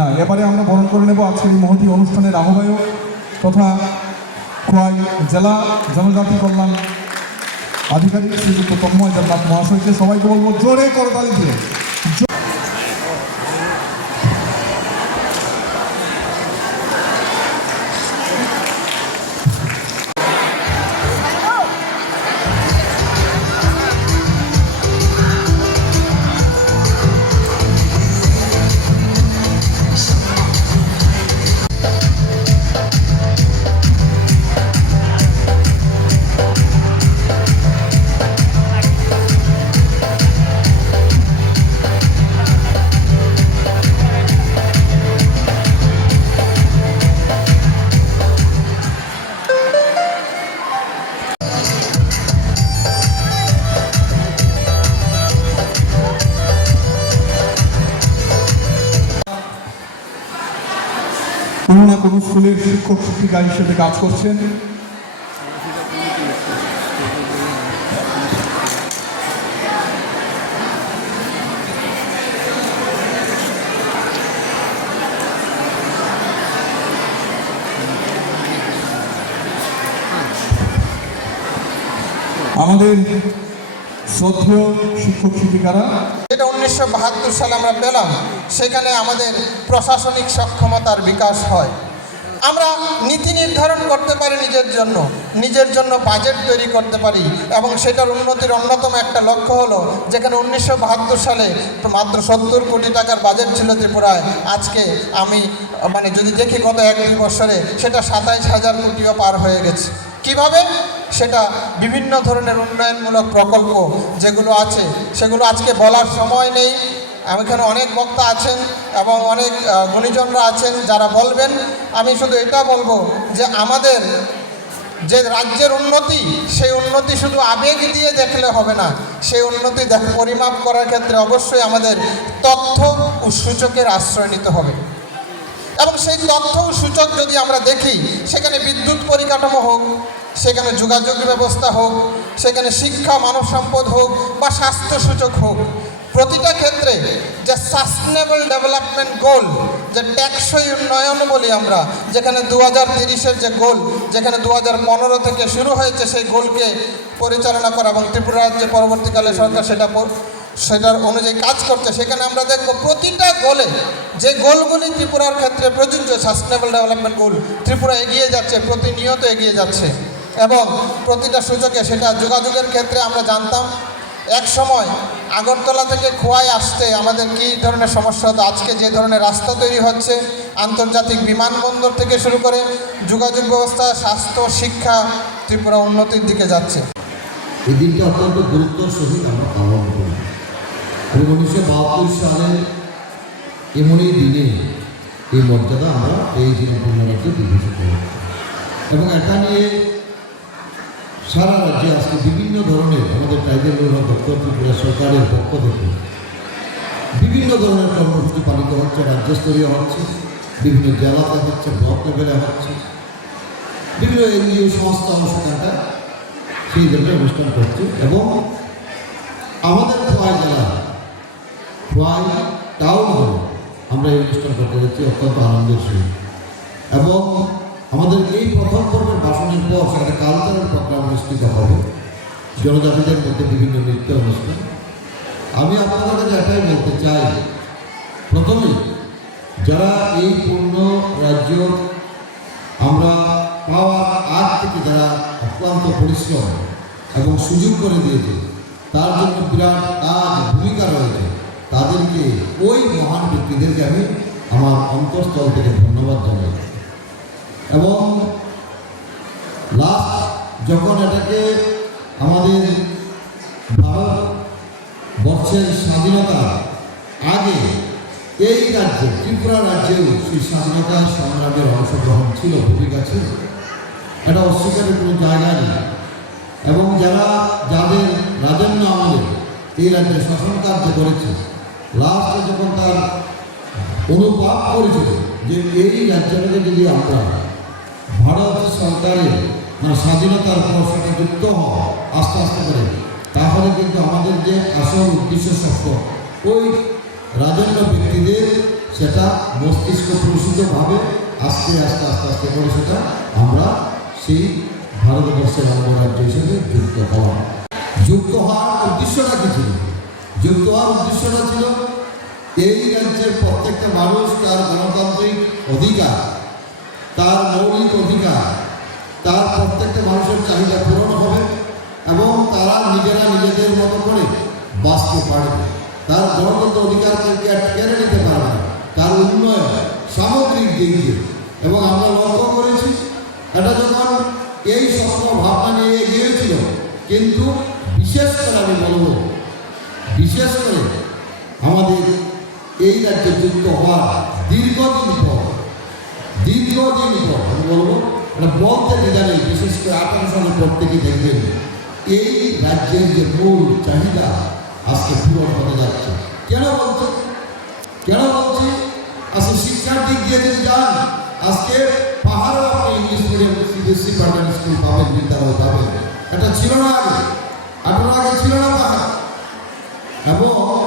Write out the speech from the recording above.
না, এবারে আমরা বরণ করে নেব আজকের এই মহতি অনুষ্ঠানের আহ্বায়ক তথা খোয়াই জেলা জনজাতি কল্যাণ আধিকারিক শ্রীযুক্ত তন্ময় দেবনাথ মহাশয়কে সবাইকে বলব জোরে করতালি দিয়ে। কোনো না কোনো স্কুলের শিক্ষক শিক্ষিকা হিসেবে কাজ করছেন। আমাদের শ্রদ্ধেয় শিক্ষক শিক্ষিকারা উনিশশো বাহাত্তর সালে আমরা পেলাম, সেখানে আমাদের প্রশাসনিক সক্ষমতার বিকাশ হয়। আমরা নীতি নির্ধারণ করতে পারি নিজের জন্য নিজের জন্য বাজেট তৈরি করতে পারি এবং সেটার উন্নতির অন্যতম একটা লক্ষ্য হলো, যেখানে উনিশশো বাহাত্তর সালে মাত্র সত্তর কোটি টাকার বাজেট ছিল ত্রিপুরায়, আজকে আমি মানে যদি দেখি গত এক দুই বছরে, সেটা সাতাইশ হাজার কোটিও পার হয়ে গেছে। কীভাবে? সেটা বিভিন্ন ধরনের উন্নয়নমূলক প্রকল্প যেগুলো আছে, সেগুলো আজকে বলার সময় নেই। এখানে অনেক বক্তা আছেন এবং অনেক গুণীজনরা আছেন যারা বলবেন। আমি শুধু এটা বলব যে আমাদের যে রাজ্যের উন্নতি, সেই উন্নতি শুধু আবেগ দিয়ে দেখলে হবে না, সেই উন্নতি দেখ, পরিমাপ করার ক্ষেত্রে অবশ্যই আমাদের তথ্য ও সূচকের আশ্রয় নিতে হবে। এবং সেই তথ্য ও সূচক যদি আমরা দেখি, সেখানে বিদ্যুৎ পরিকাঠামো হোক সেখানে যোগাযোগ ব্যবস্থা হোক, সেখানে শিক্ষা, মানব সম্পদ হোক বা স্বাস্থ্য সূচক হোক, প্রতিটা ক্ষেত্রে যে সাস্টেনেবল ডেভেলপমেন্ট গোল যে টেকসই উন্নয়ন বলি আমরা, যেখানে দু হাজার তিরিশের যে গোল যেখানে দু হাজার পনেরো থেকে শুরু হয়েছে সেই গোলকে পরিচালনা করা এবং ত্রিপুরা রাজ্যে পরবর্তীকালে সরকার সেটা সেটার অনুযায়ী কাজ করছে, সেখানে আমরা দেখব প্রতিটা গোলে যে গোলগুলি ত্রিপুরার ক্ষেত্রে প্রযোজ্য সাস্টেনেবল ডেভেলপমেন্ট গোল ত্রিপুরা এগিয়ে যাচ্ছে, প্রতিনিয়ত এগিয়ে যাচ্ছে। এবং প্রতিটা সূচকে সেটা যোগাযোগের ক্ষেত্রে আমরা জানতাম। এক সময় আগরতলা থেকে খোয়াই আসতে আমাদের কী ধরনের সমস্যা হতো? আজকে যে ধরনের রাস্তা তৈরি হচ্ছে, আন্তর্জাতিক বিমানবন্দর থেকে শুরু করে যোগাযোগ ব্যবস্থা, স্বাস্থ্য, শিক্ষা ত্রিপুরা উন্নতির দিকে যাচ্ছে। এই দিনটি অত্যন্ত গুরুত্বর সহিত আমরা পালন করি। উনিশশো বাহাত্তর সালে এমনই দিনে এই মর্যাদা আমরা পেয়েছিলাম পূর্ণরাজ্য হয়েছে। এবং এটা নিয়ে সারা রাজ্যে আজকে বিভিন্ন ধরনের আমাদের ট্রাইবেল উন্নয়ন দপ্তর ত্রিপুরা সরকারের পক্ষ থেকে বিভিন্ন ধরনের কর্মসূচি পালিত হচ্ছে, রাজ্যস্তরীয় হচ্ছে, বিভিন্ন জেলাতে হচ্ছে, ব্লক লেভেলে হচ্ছে। বিভিন্ন এনজিও সংস্থা সেখানটা সেই ধরনের অনুষ্ঠান করছে এবং আমাদের খোয়াই জেলা, খোয়াই টাউন হলে আমরা এই অনুষ্ঠান করতে যাচ্ছি অত্যন্ত আনন্দের সহিত। এবং আমাদের এই প্রথম পর্বের ভাষণের পর সেখানে কালচারাল প্রোগ্রাম অনুষ্ঠিত হবে। জনজাতিদের মধ্যে বিভিন্ন নৃত্য অনুষ্ঠান। আমি আপনাদের কাছে এটাই বলতে চাই। প্রথমে, যারা এই পূর্ণ রাজ্য আমরা পাওয়ার আগ থেকে যারা অক্লান্ত পরিশ্রম এবং সুযোগ করে দিয়েছে, তার জন্য বিরাট কাজ ভূমিকা রয়েছে। তাদেরকে, ওই মহান ব্যক্তিদেরকে আমি আমার অন্তঃস্থল থেকে ধন্যবাদ জানাই এবং লাস্ট যখন এটাকে আমাদের ভারত বর্ষের স্বাধীনতা আগে এই রাজ্যে, ত্রিপুরা রাজ্যেও সেই স্বাধীনতা সংগ্রামের অংশগ্রহণ ছিল, ভূমিকা ছিল। এটা অস্বীকারের কোনো জায়গা নেই। এবং যারা, যাদের রাজন্য আমাদের এই রাজ্যে শাসন কার্য করেছে লাস্টে যখন তার অনুপাত করেছিল যে এই রাজ্যটাকে যদি আমরা ভারত সরকারের স্বাধীনতার পর সাথে যুক্ত হওয়া আস্তে আস্তে করে। তাহলে কিন্তু আমাদের যে আসল উদ্দেশ্য সফল ওই রাজন্য ব্যক্তিদের সেটা মস্তিষ্ক প্রসূতভাবে আস্তে আস্তে আস্তে আস্তে করে সেটা আমরা সেই ভারতবর্ষের অঙ্গরাজ্য হিসেবে যুক্ত হওয়া। যুক্ত হওয়ার উদ্দেশ্যটা কি ছিল? যুক্ত হওয়ার উদ্দেশ্যটা ছিল, এই রাজ্যের প্রত্যেকটা মানুষ তার গণতান্ত্রিক অধিকার, তার মৌলিক অধিকার তার প্রত্যেকটা মানুষের চাহিদা পূরণ হবে এবং তারা নিজেরা নিজেদের মতো করে বাঁচতে পারবে। তার গণতন্ত্র অধিকারকে কেড়ে নিতে পারবে তার উন্নয়ন সামগ্রিক দিক দিয়ে। এবং আমরা লক্ষ্য করেছি, এটা যখন এই স্বপ্ন ভাবনা নিয়ে এগিয়েছিল কিন্তু বিশেষ করে আমি বলব, বিশেষ করে আমাদের এই রাজ্যে যুক্ত হওয়ার দীর্ঘদিন পর দীর্ঘদিন পর আমি বলব এটা বলতে দ্বিধা নেই বিশেষ করে আঠারো সালের পর থেকে দেখবেন, এই রাজ্যের যে মূল চাহিদা আজকে পূরণ হতে যাচ্ছে। কেন বলছি? কেন বলছি? আজকে শিক্ষার দিক দিয়ে যদি যান, আজকে পাহাড়ও আপনি English medium CBSE primary school পাবেন, বিদ্যালয় পাবেন। এটা ছিল না আগে। আঠারো আগে ছিল না পাহাড়। এবং